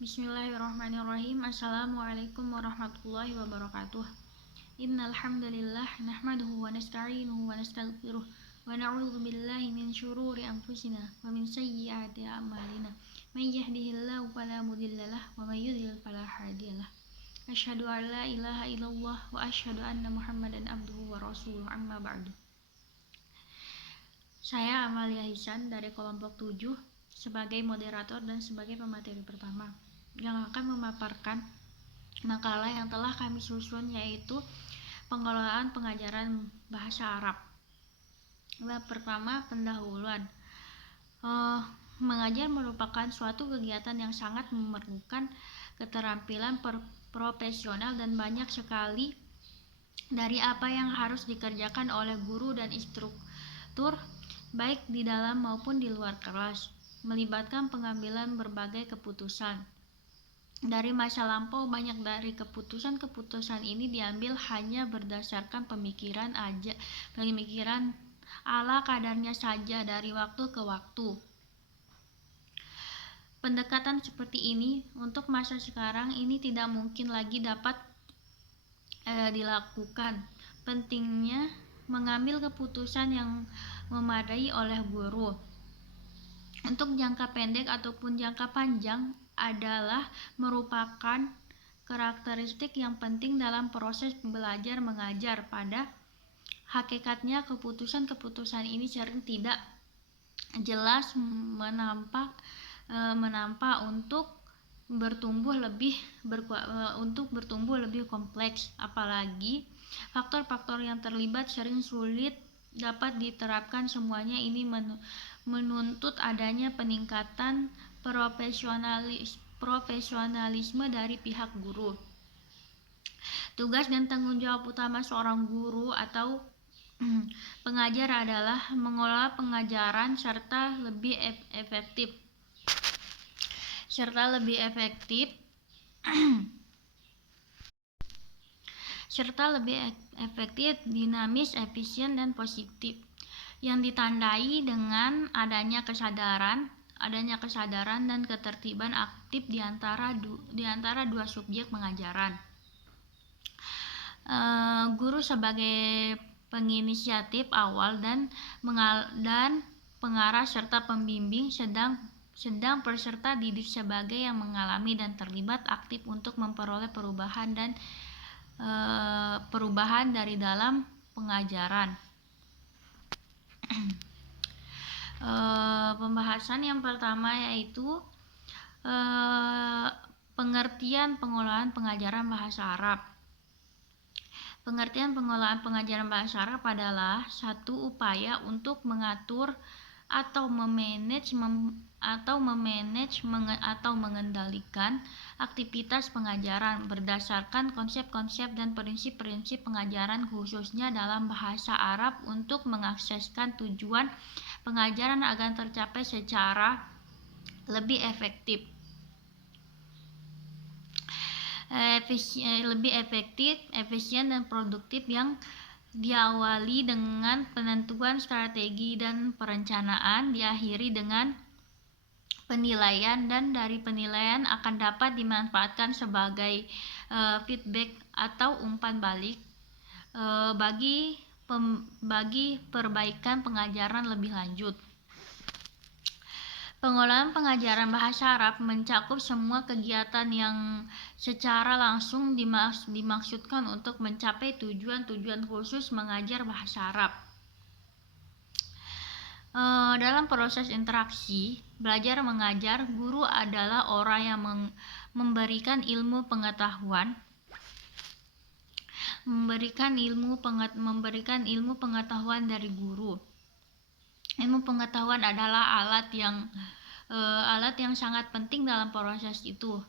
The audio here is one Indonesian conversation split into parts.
Bismillahirrahmanirrahim. Assalamualaikum warahmatullahi wabarakatuh. Innal hamdalillah nahmaduhu wa nasta'inuhu wa nastaghfiruh wa na'udzu billahi min syururi anfusina wa min sayyiati a'malina. May yahdihillahu fala mudhillalah wa may yudhlil fala hadiyalah. Asyhadu an la ilaha illallah wa asyhadu anna Muhammadan abduhu wa rasuluh. Amma ba'du. Saya Amalia Hisan dari kelompok 7 sebagai moderator dan sebagai pemateri pertama yang akan memaparkan makalah yang telah kami susun, yaitu pengelolaan pengajaran bahasa Arab. Bab pertama, pendahuluan. Mengajar merupakan suatu kegiatan yang sangat memerlukan keterampilan profesional dan banyak sekali dari apa yang harus dikerjakan oleh guru dan instruktur baik di dalam maupun di luar kelas, melibatkan pengambilan berbagai keputusan. Dari masa lampau, banyak dari keputusan-keputusan ini diambil hanya berdasarkan pemikiran ala kadarnya saja dari waktu ke waktu. Pendekatan seperti ini untuk masa sekarang ini tidak mungkin lagi dapat dilakukan. Pentingnya mengambil keputusan yang memadai oleh guru untuk jangka pendek ataupun jangka panjang adalah merupakan karakteristik yang penting dalam proses belajar mengajar. Pada hakikatnya, keputusan-keputusan ini sering tidak jelas menampak untuk bertumbuh lebih kompleks, apalagi faktor-faktor yang terlibat sering sulit dapat diterapkan semuanya. Ini menuntut adanya peningkatan profesionalisme dari pihak guru. Tugas dan tanggung jawab utama seorang guru atau pengajar adalah mengelola pengajaran serta lebih efektif, dinamis, efisien, dan positif, yang ditandai dengan adanya kesadaran dan ketertiban aktif di antara dua subjek pengajaran. Guru sebagai penginisiatif awal dan pengarah serta pembimbing, sedang peserta didik sebagai yang mengalami dan terlibat aktif untuk memperoleh perubahan dari dalam pengajaran. Pembahasan yang pertama yaitu pengertian pengelolaan pengajaran bahasa Arab. Pengertian pengelolaan pengajaran bahasa Arab adalah satu upaya untuk mengatur atau mengendalikan aktivitas pengajaran berdasarkan konsep-konsep dan prinsip-prinsip pengajaran, khususnya dalam bahasa Arab, untuk mengakseskan tujuan pengajaran agar tercapai secara lebih efektif, efisien, dan produktif, yang diawali dengan penentuan strategi dan perencanaan, diakhiri dengan penilaian, dan dari penilaian akan dapat dimanfaatkan sebagai feedback atau umpan balik bagi perbaikan pengajaran lebih lanjut. Pengelolaan pengajaran bahasa Arab mencakup semua kegiatan yang secara langsung dimaksudkan untuk mencapai tujuan-tujuan khusus mengajar bahasa Arab. Dalam proses interaksi belajar mengajar, guru adalah orang yang memberikan ilmu pengetahuan dari guru. Ilmu pengetahuan adalah alat yang sangat penting dalam proses itu.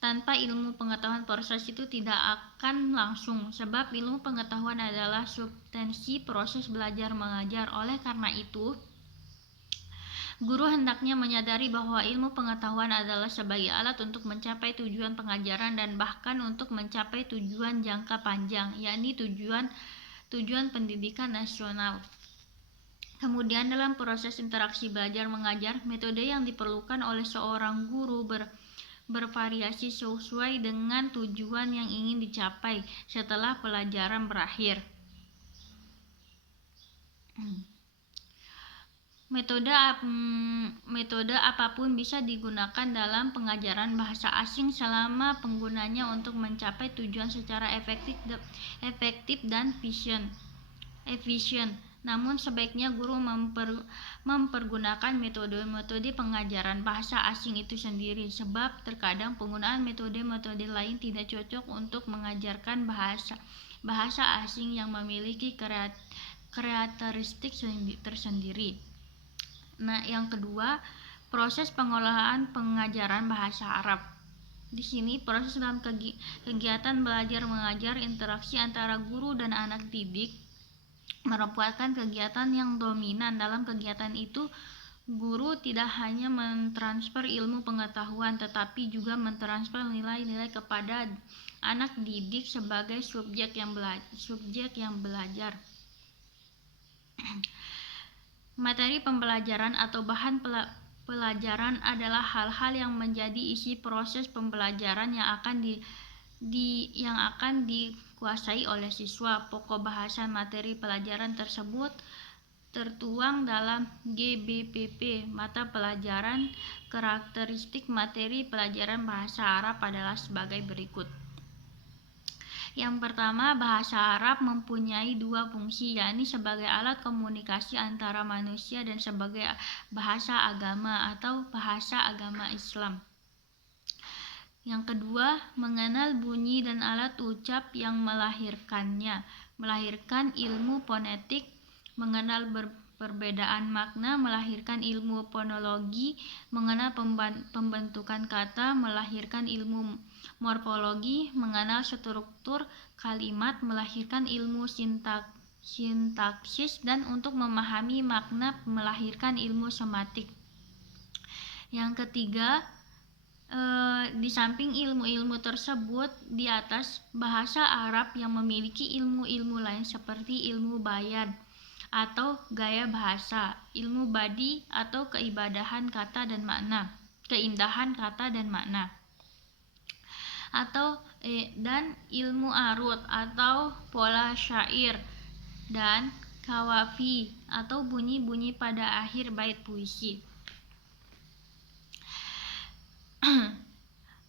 Tanpa ilmu pengetahuan, proses itu tidak akan langsung, sebab ilmu pengetahuan adalah substansi proses belajar mengajar. Oleh karena itu, guru hendaknya menyadari bahwa ilmu pengetahuan adalah sebagai alat untuk mencapai tujuan pengajaran dan bahkan untuk mencapai tujuan jangka panjang, yakni tujuan pendidikan nasional. Kemudian dalam proses interaksi belajar mengajar, metode yang diperlukan oleh seorang guru bervariasi sesuai dengan tujuan yang ingin dicapai setelah pelajaran berakhir. Metode apapun bisa digunakan dalam pengajaran bahasa asing selama penggunanya untuk mencapai tujuan secara efektif dan efisien. Namun sebaiknya guru mempergunakan metode-metode pengajaran bahasa asing itu sendiri, sebab terkadang penggunaan metode-metode lain tidak cocok untuk mengajarkan bahasa asing yang memiliki karakteristik tersendiri. Nah, yang kedua, proses pengolahan pengajaran bahasa Arab. Di sini proses dalam kegiatan belajar mengajar, interaksi antara guru dan anak didik merupakan kegiatan yang dominan. Dalam kegiatan itu, guru tidak hanya mentransfer ilmu pengetahuan, tetapi juga mentransfer nilai-nilai kepada anak didik sebagai subjek yang belajar. Materi pembelajaran atau bahan pelajaran adalah hal-hal yang menjadi isi proses pembelajaran yang akan dikuasai oleh siswa. Pokok bahasan materi pelajaran tersebut tertuang dalam GBPP. Mata pelajaran. Karakteristik materi pelajaran bahasa Arab adalah sebagai berikut. Yang pertama, bahasa Arab mempunyai dua fungsi, yakni sebagai alat komunikasi antara manusia dan sebagai bahasa agama atau bahasa agama Islam. Yang kedua, mengenal bunyi dan alat ucap yang melahirkan ilmu fonetik, mengenal perbedaan makna, melahirkan ilmu fonologi, mengenal pembentukan kata, melahirkan ilmu morfologi, mengenal struktur kalimat, melahirkan ilmu sintaksis, dan untuk memahami makna melahirkan ilmu semantik. Yang ketiga, di samping ilmu-ilmu tersebut di atas, bahasa Arab yang memiliki ilmu-ilmu lain seperti ilmu bayan atau gaya bahasa, ilmu badi atau keindahan kata dan makna, dan ilmu arut atau pola syair dan kawafi atau bunyi-bunyi pada akhir bait puisi.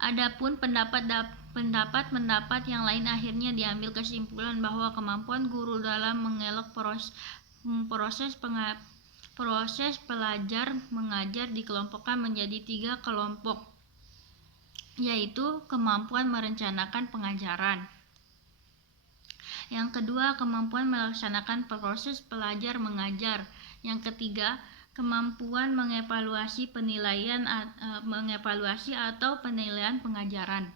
Adapun pendapat yang lain akhirnya diambil kesimpulan bahwa kemampuan guru dalam mengelak proses pelajar mengajar dikelompokkan menjadi 3 kelompok, yaitu kemampuan merencanakan pengajaran. Yang kedua, kemampuan melaksanakan proses pelajar mengajar. Yang ketiga, kemampuan mengevaluasi atau penilaian pengajaran.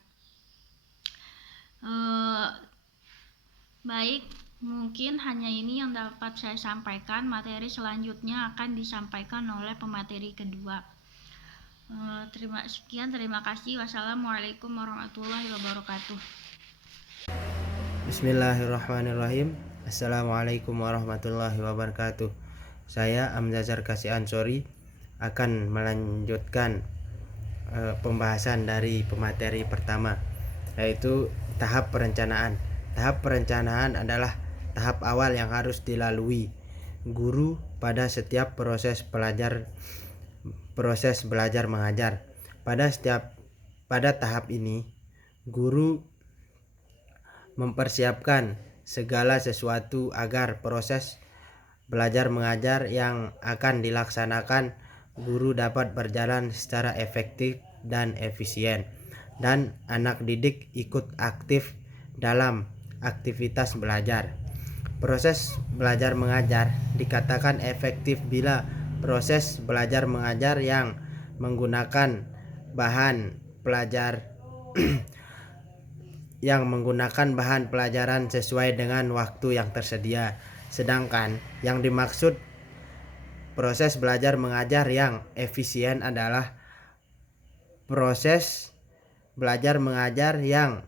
Baik, mungkin hanya ini yang dapat saya sampaikan. Materi selanjutnya akan disampaikan oleh pemateri kedua. Terima kasih. Wassalamualaikum warahmatullahi wabarakatuh. Bismillahirrahmanirrahim. Assalamualaikum warahmatullahi wabarakatuh. Saya Amzazar Kasih Ansori akan melanjutkan pembahasan dari pemateri pertama, yaitu tahap perencanaan. Tahap perencanaan adalah tahap awal yang harus dilalui guru pada setiap proses belajar mengajar. Pada tahap ini, guru mempersiapkan segala sesuatu agar proses belajar mengajar yang akan dilaksanakan guru dapat berjalan secara efektif dan efisien, dan anak didik ikut aktif dalam aktivitas belajar. Proses belajar mengajar dikatakan efektif bila proses belajar mengajar yang menggunakan bahan pelajaran sesuai dengan waktu yang tersedia. Sedangkan yang dimaksud proses belajar mengajar yang efisien adalah proses belajar mengajar yang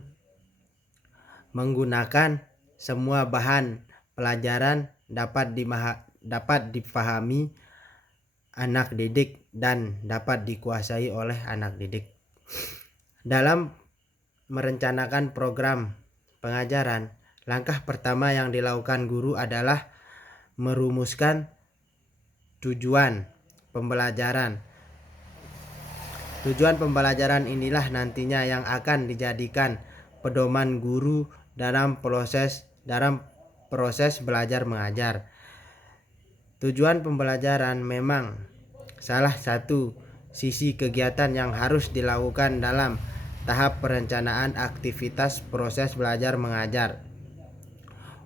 menggunakan semua bahan pelajaran dapat dipahami anak didik dan dapat dikuasai oleh anak didik. Dalam merencanakan program pengajaran, langkah pertama yang dilakukan guru adalah merumuskan tujuan pembelajaran. Tujuan pembelajaran inilah nantinya yang akan dijadikan pedoman guru dalam proses belajar mengajar. Tujuan pembelajaran memang salah satu sisi kegiatan yang harus dilakukan dalam tahap perencanaan aktivitas proses belajar mengajar.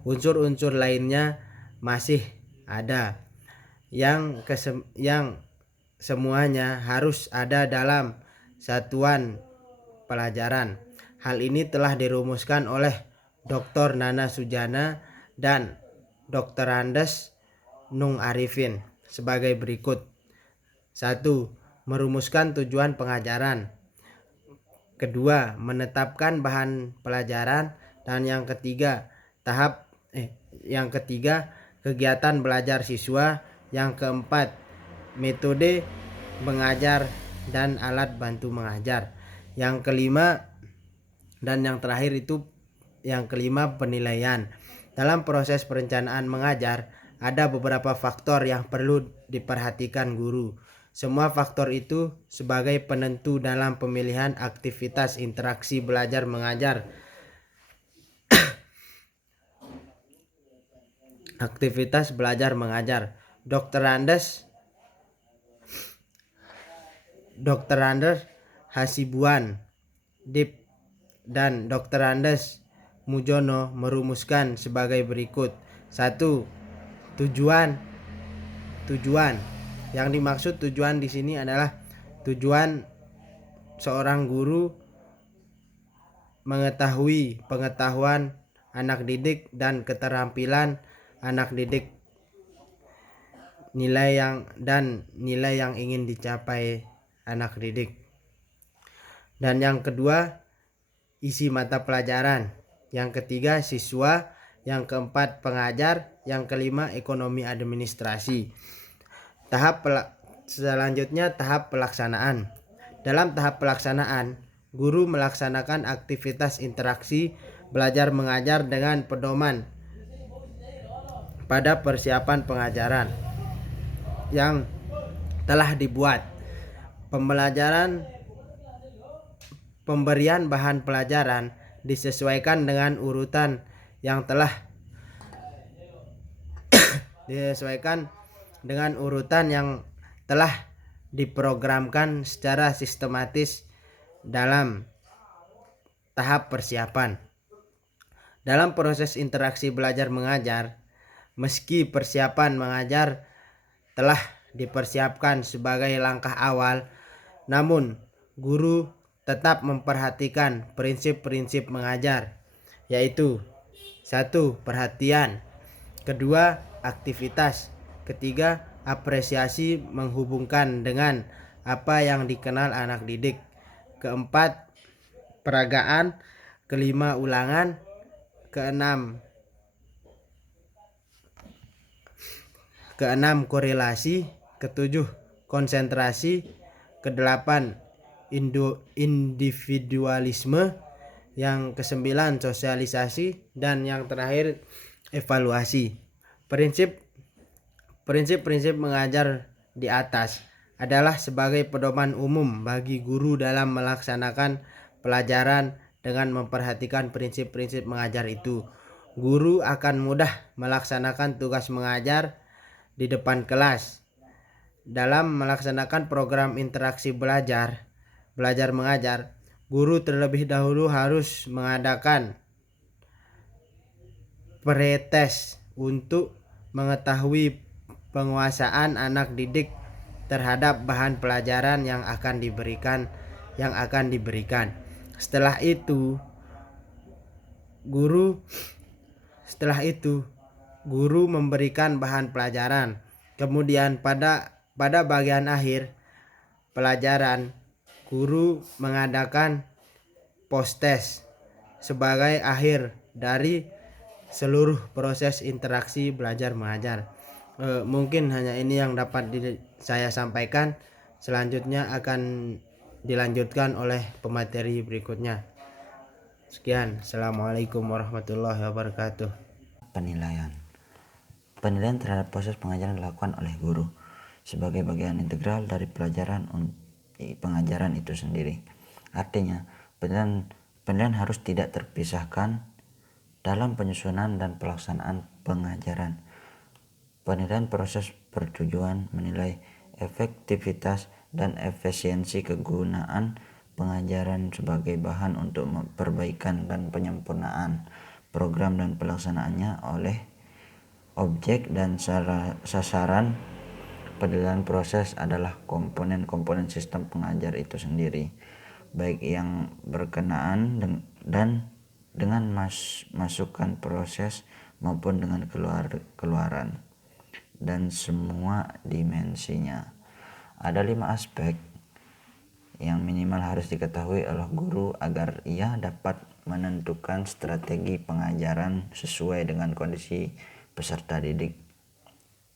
Unsur-unsur lainnya masih ada yang semuanya harus ada dalam satuan pelajaran. Hal ini telah dirumuskan oleh Dr. Nana Sujana dan Dr. Andes Nung Arifin sebagai berikut. 1. Merumuskan tujuan pengajaran. Kedua, menetapkan bahan pelajaran. Dan yang ketiga, kegiatan belajar siswa. Yang keempat, metode mengajar dan alat bantu mengajar. Yang kelima dan yang terakhir penilaian. Dalam proses perencanaan mengajar, ada beberapa faktor yang perlu diperhatikan guru. Semua faktor itu sebagai penentu dalam pemilihan aktivitas interaksi belajar mengajar. Aktivitas belajar mengajar. Dr. Andes Hasibuan Dip dan Dr. Andes Mujono merumuskan sebagai berikut. 1. Tujuan. Yang dimaksud tujuan di sini adalah tujuan seorang guru mengetahui pengetahuan anak didik dan keterampilan anak didik, nilai yang ingin dicapai anak didik. Dan yang kedua, isi mata pelajaran. Yang ketiga, siswa. Yang keempat, pengajar. Yang kelima, ekonomi administrasi. Selanjutnya tahap pelaksanaan. Dalam tahap pelaksanaan, guru melaksanakan aktivitas interaksi belajar mengajar dengan pedoman pada persiapan pengajaran yang telah dibuat. Pemberian bahan pelajaran disesuaikan dengan urutan yang telah diprogramkan secara sistematis dalam tahap persiapan. Dalam proses interaksi belajar mengajar, meski persiapan mengajar telah dipersiapkan sebagai langkah awal, namun guru tetap memperhatikan prinsip-prinsip mengajar, yaitu 1. Perhatian. 2. Aktivitas. 3. Apresiasi menghubungkan dengan apa yang dikenal anak didik. 4. Peragaan. 5. Ulangan. 6. Korelasi. 7. Konsentrasi. 8. Individualisme. Yang 9. Sosialisasi. Dan yang terakhir evaluasi. Prinsip-prinsip mengajar di atas adalah sebagai pedoman umum bagi guru dalam melaksanakan pelajaran. Dengan memperhatikan prinsip-prinsip mengajar itu, guru akan mudah melaksanakan tugas mengajar di depan kelas. Dalam melaksanakan program interaksi belajar mengajar, guru terlebih dahulu harus mengadakan pretest untuk mengetahui penguasaan anak didik terhadap bahan pelajaran yang akan diberikan. Setelah itu guru memberikan bahan pelajaran. Kemudian pada bagian akhir pelajaran, guru mengadakan post test sebagai akhir dari seluruh proses interaksi belajar mengajar. Mungkin hanya ini yang dapat saya sampaikan. Selanjutnya akan dilanjutkan oleh pemateri berikutnya. Sekian. Assalamualaikum warahmatullahi wabarakatuh. Penilaian. Penilaian terhadap proses pengajaran dilakukan oleh guru sebagai bagian integral dari pengajaran itu sendiri. Artinya, penilaian harus tidak terpisahkan dalam penyusunan dan pelaksanaan pengajaran. Penilaian proses bertujuan menilai efektivitas dan efisiensi kegunaan pengajaran sebagai bahan untuk perbaikan dan penyempurnaan program dan pelaksanaannya oleh objek dan sasaran. Penilaian proses adalah komponen-komponen sistem pengajar itu sendiri, baik yang berkenaan dan dengan masukan proses maupun dengan keluaran, dan semua dimensinya. Ada 5 aspek yang minimal harus diketahui oleh guru agar ia dapat menentukan strategi pengajaran sesuai dengan kondisi peserta didik,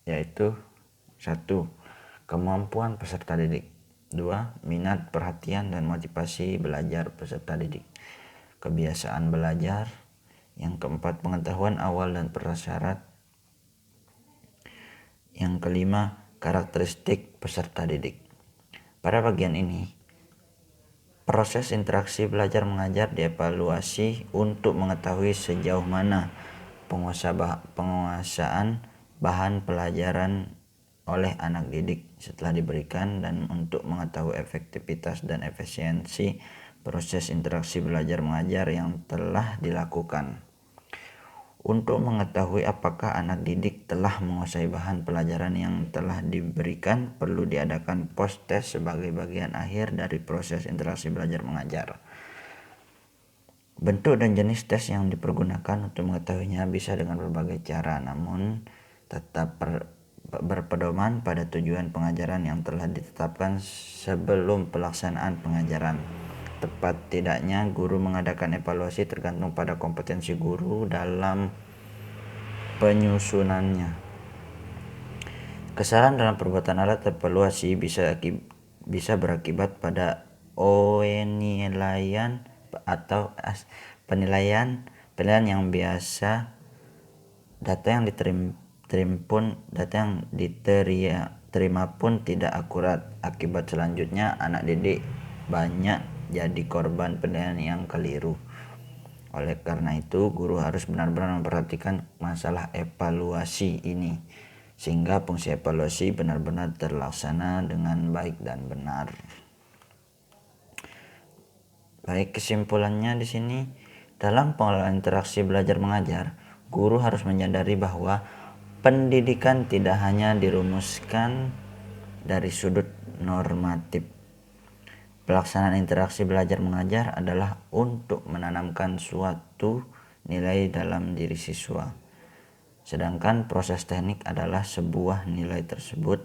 yaitu 1. Kemampuan peserta didik. 2. Minat, perhatian, dan motivasi belajar peserta didik. Kebiasaan belajar. Yang keempat, pengetahuan awal dan prasyarat. Yang kelima, karakteristik peserta didik. Pada bagian ini, proses interaksi belajar mengajar dievaluasi untuk mengetahui sejauh mana penguasaan bahan pelajaran oleh anak didik setelah diberikan, dan untuk mengetahui efektivitas dan efisiensi proses interaksi belajar mengajar yang telah dilakukan. Untuk mengetahui apakah anak didik telah menguasai bahan pelajaran yang telah diberikan, perlu diadakan post-test sebagai bagian akhir dari proses interaksi belajar mengajar. Bentuk dan jenis tes yang dipergunakan untuk mengetahuinya bisa dengan berbagai cara, namun tetap berpedoman pada tujuan pengajaran yang telah ditetapkan sebelum pelaksanaan pengajaran. Tepat tidaknya guru mengadakan evaluasi tergantung pada kompetensi guru dalam penyusunannya. Kesalahan dalam perbuatan alat evaluasi bisa berakibat pada penilaian atau penilaian yang biasa. Data yang diterima pun tidak akurat. Akibat selanjutnya, anak didik banyak jadi korban penilaian yang keliru. Oleh karena itu, guru harus benar-benar memperhatikan masalah evaluasi ini, sehingga fungsi evaluasi benar-benar terlaksana dengan baik dan benar. Baik, kesimpulannya di sini, dalam pengelolaan interaksi belajar mengajar, guru harus menyadari bahwa pendidikan tidak hanya dirumuskan dari sudut normatif. Pelaksanaan interaksi belajar mengajar adalah untuk menanamkan suatu nilai dalam diri siswa. Sedangkan proses teknik adalah sebuah nilai tersebut.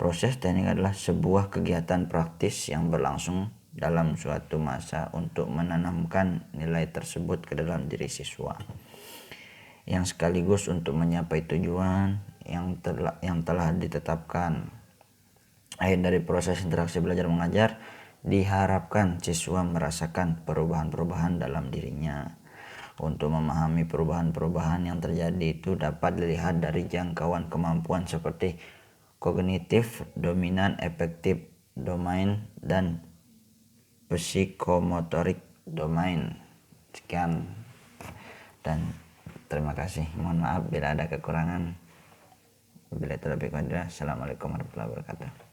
Proses teknik adalah sebuah kegiatan praktis yang berlangsung dalam suatu masa untuk menanamkan nilai tersebut ke dalam diri siswa, yang sekaligus untuk mencapai tujuan yang telah ditetapkan. Akhir dari proses interaksi belajar mengajar, diharapkan siswa merasakan perubahan-perubahan dalam dirinya. Untuk memahami perubahan-perubahan yang terjadi itu dapat dilihat dari jangkauan kemampuan seperti kognitif, dominan, efektif, domain, dan psikomotorik domain. Sekian dan terima kasih. Mohon maaf bila ada kekurangan. Bila terlebih kurang, assalamualaikum warahmatullahi wabarakatuh.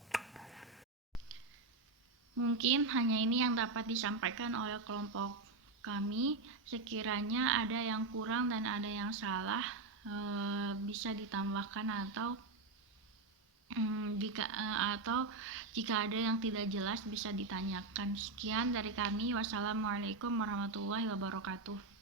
Mungkin hanya ini yang dapat disampaikan oleh kelompok kami. Sekiranya ada yang kurang dan ada yang salah, bisa ditambahkan atau jika ada yang tidak jelas bisa ditanyakan. Sekian dari kami. Wassalamualaikum warahmatullahi wabarakatuh.